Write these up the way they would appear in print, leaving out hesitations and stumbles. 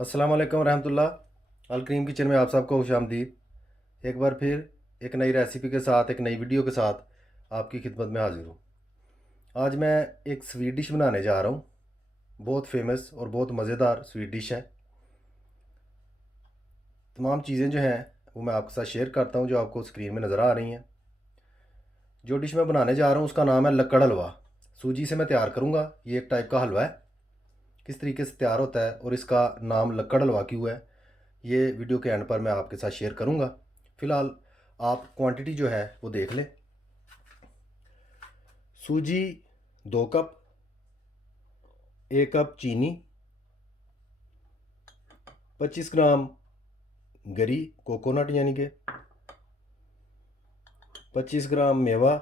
अस्सलाम वालेकुम रहमतुल्लाह। अल करीम किचन में आप सबको खुशामदीद। एक बार फिर एक नई रेसिपी के साथ, एक नई वीडियो के साथ आपकी खिदमत में हाजिर हूँ। आज मैं एक स्वीट डिश बनाने जा रहा हूँ। बहुत फेमस और बहुत मज़ेदार स्वीट डिश है। तमाम चीज़ें जो हैं वो मैं आपके साथ शेयर करता हूँ, जो आपको स्क्रीन में नज़र आ रही हैं। जो डिश मैं बनाने जा रहा हूँ उसका नाम है लक्कड़ हलवा। सूजी से मैं तैयार करूँगा। ये एक टाइप का हलवा है। किस तरीके से तैयार होता है और इसका नाम लक्कड़ हलवा क्यों है, ये वीडियो के एंड पर मैं आपके साथ शेयर करूंगा। फ़िलहाल आप क्वांटिटी जो है वो देख लें। सूजी 2 कप, 1 कप चीनी, 25 ग्राम गरी कोकोनट यानी कि 25 ग्राम मेवा,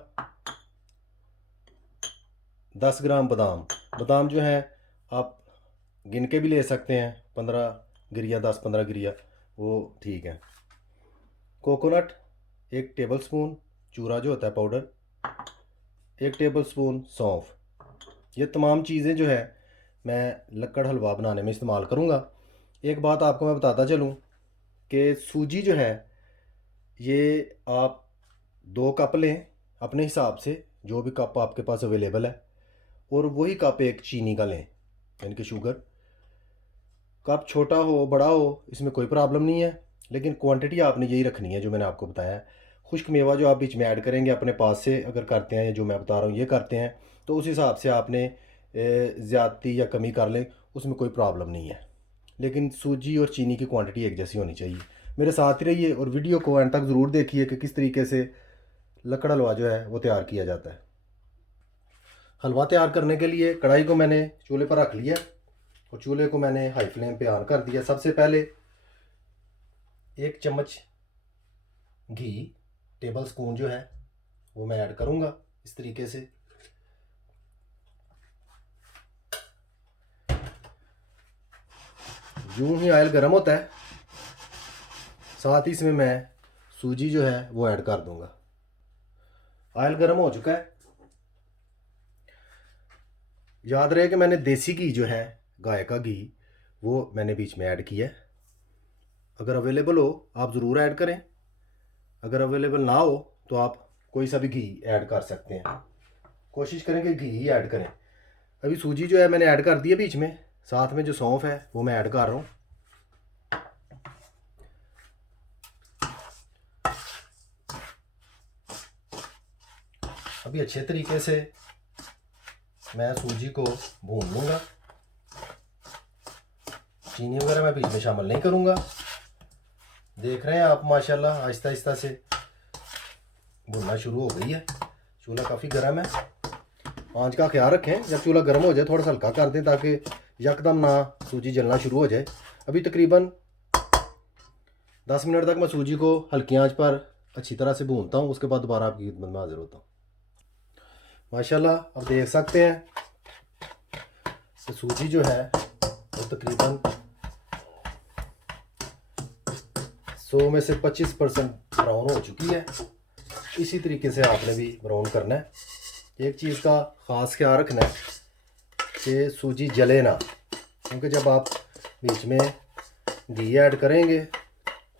10 ग्राम बादाम। बादाम जो है आप गिन के भी ले सकते हैं, 15 गिरिया, 10-15 गिरिया, वो ठीक है। कोकोनट 1 टेबल स्पून, चूरा जो होता है पाउडर, 1 टेबल स्पून सौंफ। ये तमाम चीज़ें जो है मैं लक्कड़ हलवा बनाने में इस्तेमाल करूँगा। एक बात आपको मैं बताता चलूँ कि सूजी जो है ये आप 2 कप लें अपने हिसाब से, जो भी कप आपके पास अवेलेबल है, और वही कप एक चीनी का लें, यानी कि शुगर। कप छोटा हो बड़ा हो इसमें कोई प्रॉब्लम नहीं है, लेकिन क्वांटिटी आपने यही रखनी है जो मैंने आपको बताया है। खुश्क मेवा जो आप बीच में ऐड करेंगे अपने पास से, अगर करते हैं या जो मैं बता रहा हूँ ये करते हैं, तो उस हिसाब से आपने ज़्यादती या कमी कर लें, उसमें कोई प्रॉब्लम नहीं है। लेकिन सूजी और चीनी की क्वांटिटी एक जैसी होनी चाहिए। मेरे साथ ही रहिए और वीडियो को एंड तक ज़रूर देखिए कि किस तरीके से लकड़ हलवा जो है वो तैयार किया जाता है। हलवा तैयार करने के लिए कढ़ाई को मैंने चूल्हे पर रख लिया और चूल्हे को मैंने हाई फ्लेम पे ऑन कर दिया। सबसे पहले 1 चम्मच घी, टेबल स्पून जो है वो मैं ऐड करूँगा इस तरीके से। यूं ही ऑयल गर्म होता है, साथ ही इसमें मैं सूजी जो है वो ऐड कर दूंगा। ऑयल गर्म हो चुका है। याद रहे कि मैंने देसी घी जो है, गाय का घी, वो मैंने बीच में ऐड किया है। अगर अवेलेबल हो आप ज़रूर ऐड करें, अगर अवेलेबल ना हो तो आप कोई सा भी घी ऐड कर सकते हैं। कोशिश करें कि घी ही ऐड करें। अभी सूजी जो है मैंने ऐड कर दी है बीच में, साथ में जो सौंफ है वो मैं ऐड कर रहा हूँ। अभी अच्छे तरीके से मैं सूजी को भून लूँगा। चीनी वगैरह मैं बीच में शामिल नहीं करूँगा। देख रहे हैं आप माशाल्लाह आहिस्ता आहिस्ता से भुनना शुरू हो गई है। चूल्हा काफ़ी गर्म है। आंच का ख्याल रखें, जब चूल्हा गर्म हो जाए थोड़ा सा हल्का कर दें ताकि यकदम ना सूजी जलना शुरू हो जाए। अभी तकरीबन 10 मिनट तक मैं सूजी को हल्की आंच पर अच्छी तरह से भूनता हूँ, उसके बाद दोबारा आपकी खिदमत में हाजिर होता हूँ। माशाल्लाह आप देख सकते हैं कि सूजी जो है वो तकरीबन 100 में से 25% ब्राउन हो चुकी है। इसी तरीके से आपने भी ब्राउन करना है। एक चीज़ का ख़ास ख्याल रखना है कि सूजी जले ना, क्योंकि जब आप बीच में घी ऐड करेंगे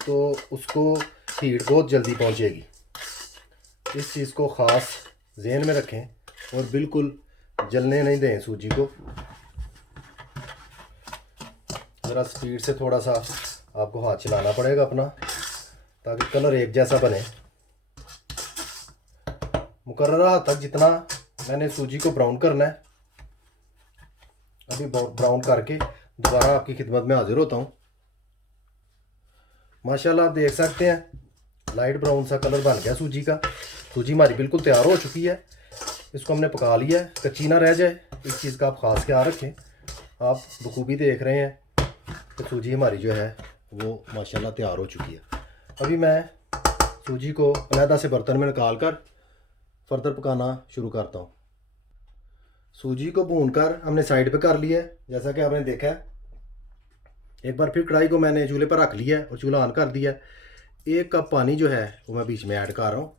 तो उसको हीट बहुत जल्दी पहुंचेगी। इस चीज़ को ख़ास ज़हन में रखें और बिल्कुल जलने नहीं दें सूजी को। ज़रा स्पीड से थोड़ा सा आपको हाथ चलाना पड़ेगा अपना, ताकि कलर एक जैसा बने। मुकर्ररा हद तक जितना मैंने सूजी को ब्राउन करना है, अभी ब्राउन करके दोबारा आपकी खिदमत में हाजिर होता हूँ। माशाल्लाह आप देख सकते हैं लाइट ब्राउन सा कलर बन गया सूजी का। सूजी हमारी बिल्कुल तैयार हो चुकी है। इसको हमने पका लिया है, कच्ची ना रह जाए, इस चीज़ का आप ख़ास ख्याल रखें। आप बखूबी देख रहे हैं कि सूजी हमारी जो है वो माशाल्लाह तैयार हो चुकी है। अभी मैं सूजी को अलहदा से बर्तन में निकाल कर फर्दर पकाना शुरू करता हूँ। सूजी को भूनकर हमने साइड पे कर लिया है, जैसा कि आपने देखा है। एक बार फिर कढ़ाई को मैंने चूल्हे पर रख लिया है और चूल्हा ऑन कर दिया है। 1 कप पानी जो है वो मैं बीच में ऐड कर रहा हूँ।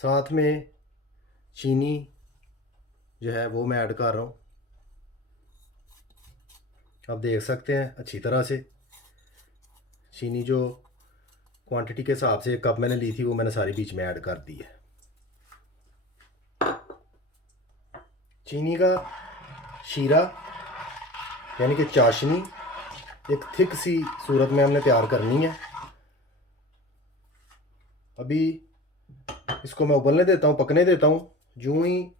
साथ में चीनी जो है वो मैं ऐड कर रहा हूँ। आप देख सकते हैं अच्छी तरह से चीनी जो क्वांटिटी के हिसाब से कप मैंने ली थी वो मैंने सारी बीच में ऐड कर दी है। चीनी का शीरा यानी कि चाशनी एक थिक सी सूरत में हमने तैयार करनी है। अभी इसको मैं उबलने देता हूँ, पकने देता हूँ। यूँ ही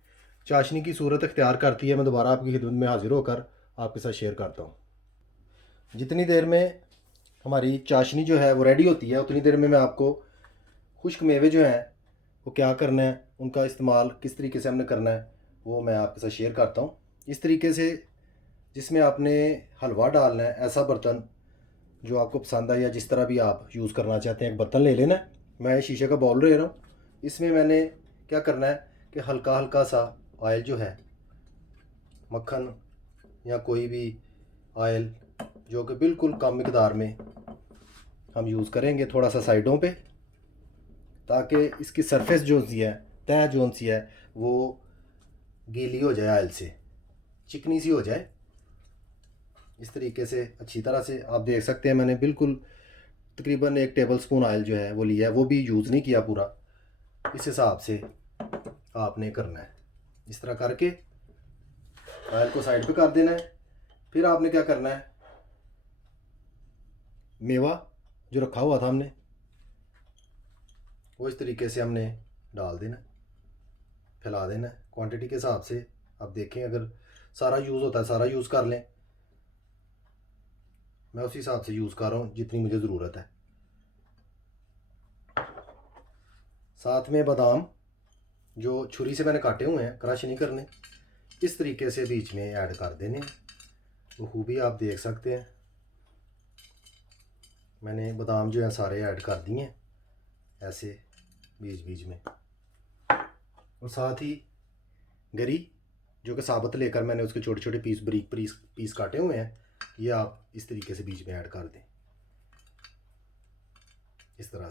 चाशनी की सूरत इख्तियार करती है मैं दोबारा आपकी खिदमत में हाजिर होकर आपके साथ शेयर करता हूँ। जितनी देर में हमारी चाशनी जो है वो रेडी होती है उतनी देर में मैं आपको खुश्क मेवे जो हैं वो क्या करना है, उनका इस्तेमाल किस तरीके से हमने करना है वो मैं आपके साथ शेयर करता हूँ। इस तरीके से जिसमें आपने हलवा डालना है, ऐसा बर्तन जो आपको पसंद है या जिस तरह भी आप यूज़ करना चाहते हैं, एक बर्तन ले लेना है। मैं शीशे का बाउल ले रहा हूँ। इसमें मैंने क्या करना है कि हल्का हल्का सा ऑयल जो है, मक्खन या कोई भी ऑयल जो कि बिल्कुल कम मिकदार में हम यूज़ करेंगे थोड़ा सा साइडों पे, ताकि इसकी सरफेस जो सी है, तह जो सी है वो गीली हो जाए, ऑयल से चिकनी सी हो जाए। इस तरीके से अच्छी तरह से आप देख सकते हैं मैंने बिल्कुल तकरीबन 1 टेबल स्पून ऑयल जो है वो लिया है, वो भी यूज़ नहीं किया पूरा। इस हिसाब से आपने करना है। इस तरह करके ऑयल को साइड पे कर देना है। फिर आपने क्या करना है, मेवा जो रखा हुआ था हमने वो इस तरीके से हमने डाल देना, फैला देना है क्वांटिटी के हिसाब से। आप देखें अगर सारा यूज़ होता है सारा यूज़ कर लें, मैं उसी हिसाब से यूज़ कर रहा हूँ जितनी मुझे ज़रूरत है। साथ में बादाम जो छुरी से मैंने काटे हुए हैं, क्रश नहीं करने, इस तरीके से बीच में ऐड कर देने। वो खूबी आप देख सकते हैं मैंने बादाम जो है सारे ऐड कर दिए हैं ऐसे बीच बीच में। और साथ ही गरी जो कि साबुत लेकर मैंने उसके छोटे छोटे पीस बारीक पीस काटे हुए हैं, ये आप इस तरीके से बीच में ऐड कर दें। इस तरह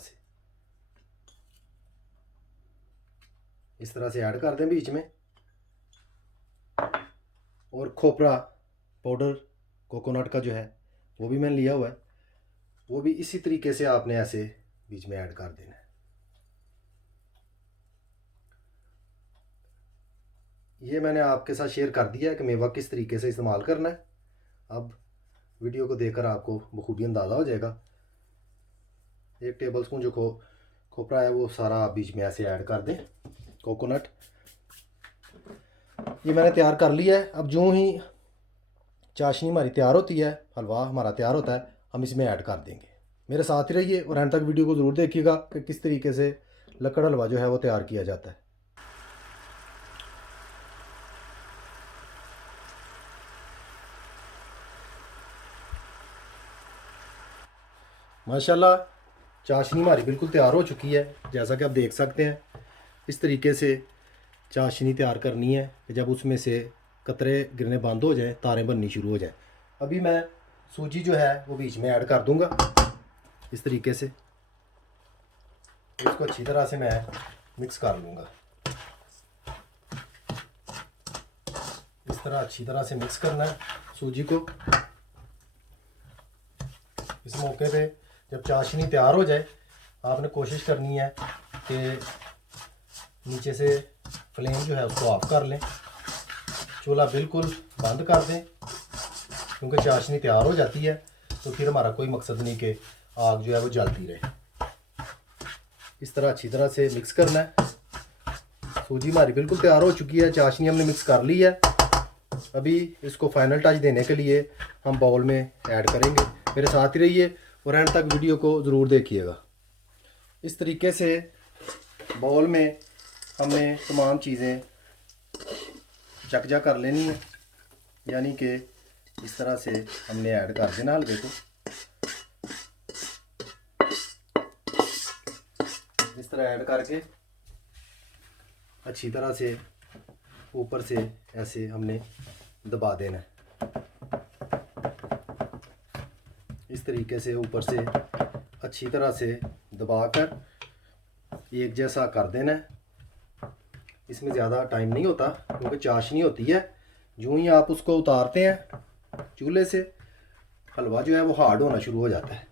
से ऐड कर दें बीच में। और खोपरा पाउडर कोकोनट का जो है वो भी मैंने लिया हुआ है, वो भी इसी तरीके से आपने ऐसे बीच में ऐड कर देना है। ये मैंने आपके साथ शेयर कर दिया है कि मेवा किस तरीके से इस्तेमाल करना है। अब वीडियो को देखकर आपको बखूबी अंदाज़ा हो जाएगा। 1 टेबल स्पून जो खोपरा है वो सारा आप बीच में ऐसे ऐड कर दें। कोकोनट ये मैंने तैयार कर लिया है। अब यूँ ही चाशनी हमारी तैयार होती है, हलवा हमारा तैयार होता है, हम इसमें ऐड कर देंगे। मेरे साथ ही रहिए और एंड तक वीडियो को ज़रूर देखिएगा कि किस तरीके से लकड़ हलवा जो है वो तैयार किया जाता है। माशाल्लाह चाशनी हमारी बिल्कुल तैयार हो चुकी है। जैसा कि आप देख सकते हैं इस तरीके से चाशनी तैयार करनी है कि जब उसमें से कतरे गिरने बंद हो जाए, तारें बननी शुरू हो जाए। अभी मैं सूजी जो है वो बीच में ऐड कर दूंगा इस तरीके से। इसको अच्छी तरह से मैं मिक्स कर लूँगा। इस तरह अच्छी तरह से मिक्स करना है सूजी को। इस मौके पे जब चाशनी तैयार हो जाए आपने कोशिश करनी है कि नीचे से फ्लेम जो है उसको ऑफ कर लें, चूल्हा बिल्कुल बंद कर दें, क्योंकि चाशनी तैयार हो जाती है तो फिर हमारा कोई मकसद नहीं कि आग जो है वो जलती रहे। इस तरह अच्छी तरह से मिक्स करना है। सूजी हमारी बिल्कुल तैयार हो चुकी है, चाशनी हमने मिक्स कर ली है। अभी इसको फाइनल टच देने के लिए हम बाउल में ऐड करेंगे। मेरे साथ ही रहिए और एंड तक वीडियो को ज़रूर देखिएगा। इस तरीके से बाउल में हमने तमाम चीज़ें चकजा कर लेनी है, यानी कि इस तरह से हमने ऐड कर देना हलवे को। इस तरह ऐड करके अच्छी तरह से ऊपर से ऐसे हमने दबा देना है। इस तरीके से ऊपर से अच्छी तरह से दबाकर एक जैसा कर देना है। इसमें ज़्यादा टाइम नहीं होता क्योंकि चाशनी होती है। यूँ ही आप उसको उतारते हैं चूल्हे से हलवा जो है वो हार्ड होना शुरू हो जाता है।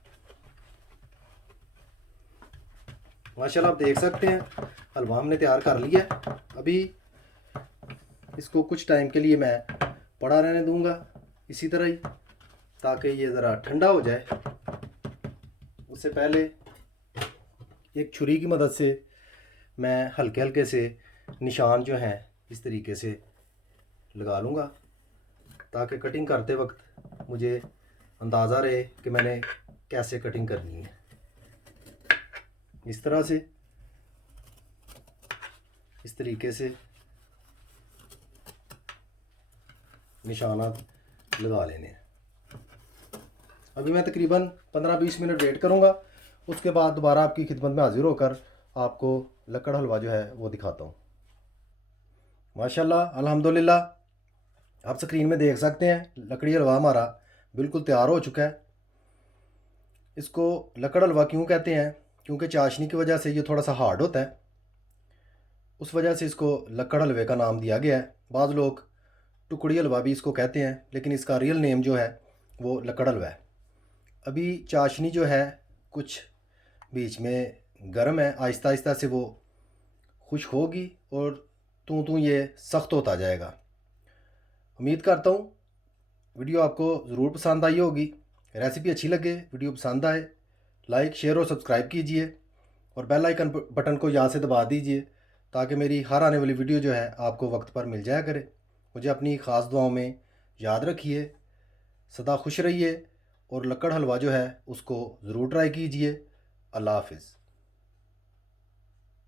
माशाल्लाह आप देख सकते हैं हलवा हमने तैयार कर लिया है। अभी इसको कुछ टाइम के लिए मैं पड़ा रहने दूंगा इसी तरह ही, ताकि ये ज़रा ठंडा हो जाए। उससे पहले एक छुरी की मदद से मैं हल्के हल्के से निशान जो हैं इस तरीके से लगा लूँगा, ताकि कटिंग करते वक्त मुझे अंदाज़ा रहे कि मैंने कैसे कटिंग करनी है। इस तरह से, इस तरीके से निशानात लगा लेने हैं। अभी मैं तकरीबन 15-20 मिनट वेट करूँगा। उसके बाद दोबारा आपकी खिदमत में हाज़िर होकर आपको लक्कड़ हलवा जो है वो दिखाता हूँ। माशाल्लाह अल्हम्दुलिल्लाह आप स्क्रीन में देख सकते हैं लकड़ी हलवा हमारा बिल्कुल तैयार हो चुका है। इसको लक्कड़ हलवा क्यों कहते हैं? क्योंकि चाशनी की वजह से ये थोड़ा सा हार्ड होता है, उस वजह से इसको लक्कड़ हलवे का नाम दिया गया है। बाज़ लोग टुकड़ी हलवा भी इसको कहते हैं, लेकिन इसका रियल नेम जो है वो लक्कड़ हलवा है। अभी चाशनी जो है कुछ बीच में गर्म है, आहिस्ता आहिस्ता से वो खुश्क होगी और तू ये सख्त होता जाएगा। उम्मीद करता हूँ वीडियो आपको ज़रूर पसंद आई होगी। रेसिपी अच्छी लगे, वीडियो पसंद आए, लाइक शेयर और सब्सक्राइब कीजिए और बेल आइकन बटन को यहाँ से दबा दीजिए, ताकि मेरी हर आने वाली वीडियो जो है आपको वक्त पर मिल जाया करे। मुझे अपनी ख़ास दुआओं में याद रखिए, सदा खुश रहिए और लक्कड़ हलवा जो है उसको ज़रूर ट्राई कीजिए। अल्लाह हाफ़िज़।